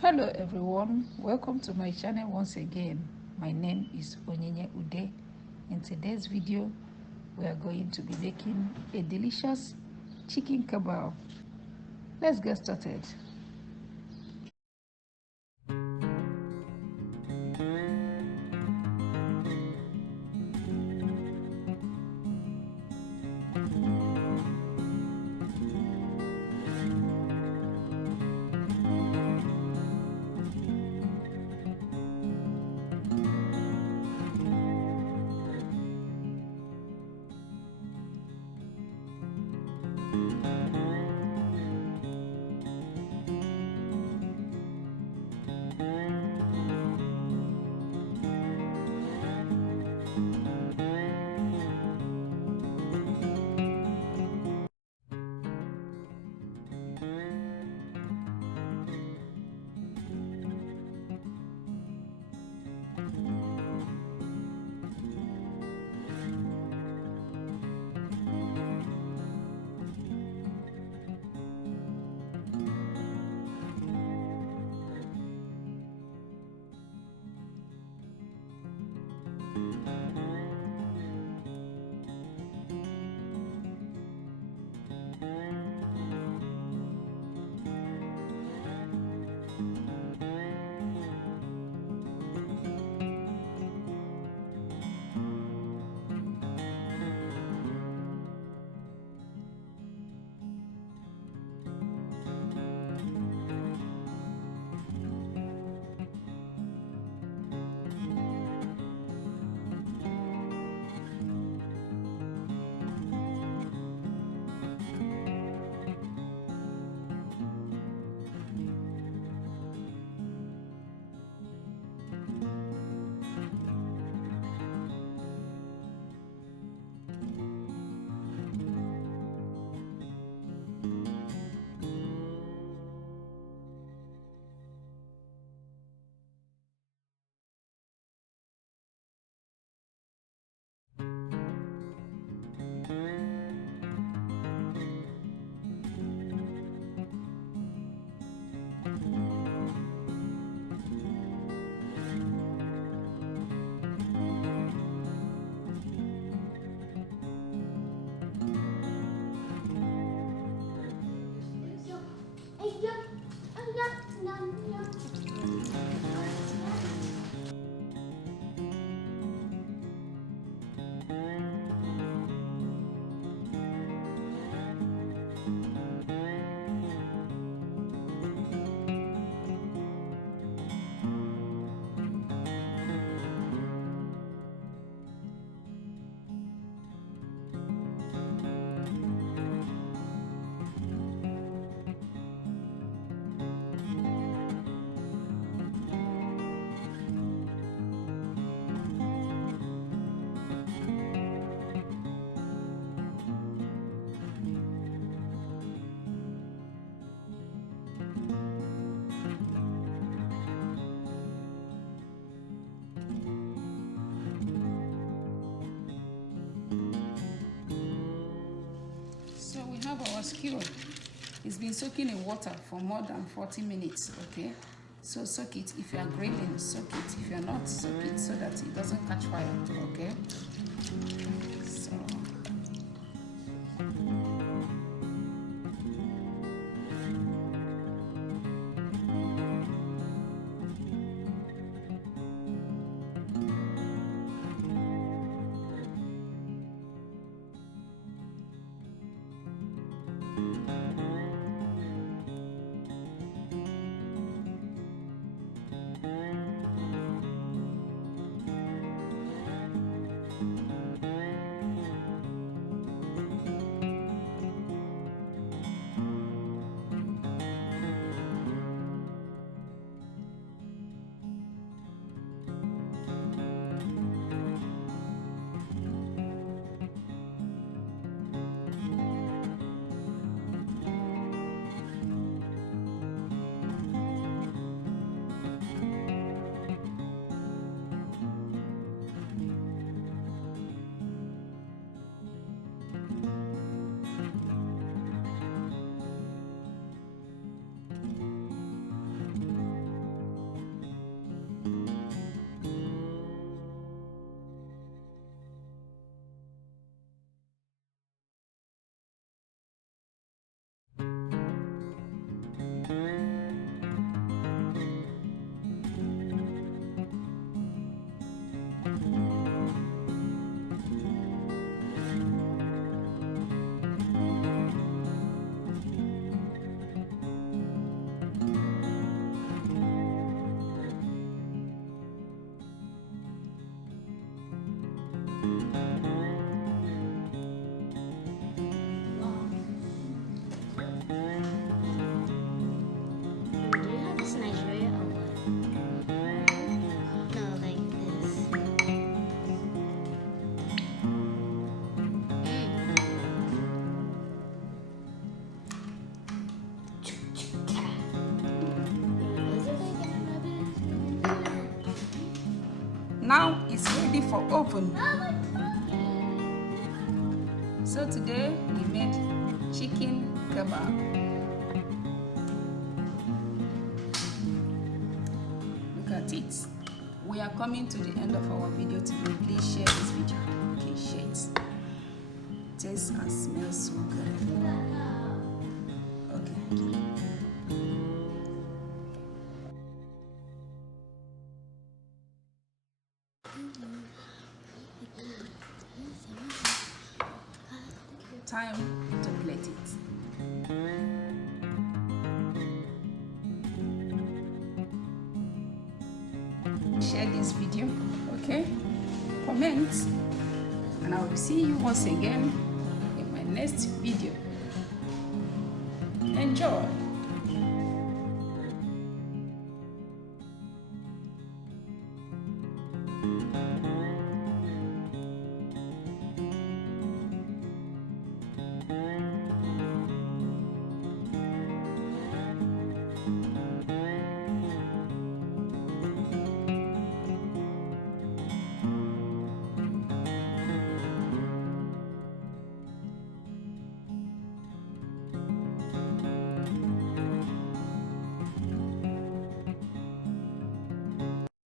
Hello everyone, welcome to my channel once again. My name is Onyinye Ude. In today's video we are going to be making a delicious chicken kebab. Let's get started. So we have our skewer. It's been soaking in water for more than 40 minutes, okay? So soak it. If you are grilling, soak it. If you're not, soak it so that it doesn't catch fire, okay? So ready for oven. So today we made chicken kebab. Look at it. We are coming to the end of our video today. Please share this video. Okay, share it. Tastes and smells so good. Okay. Time to plate it. Share this video, okay? Comment, and I will see you once again in my next video. Enjoy.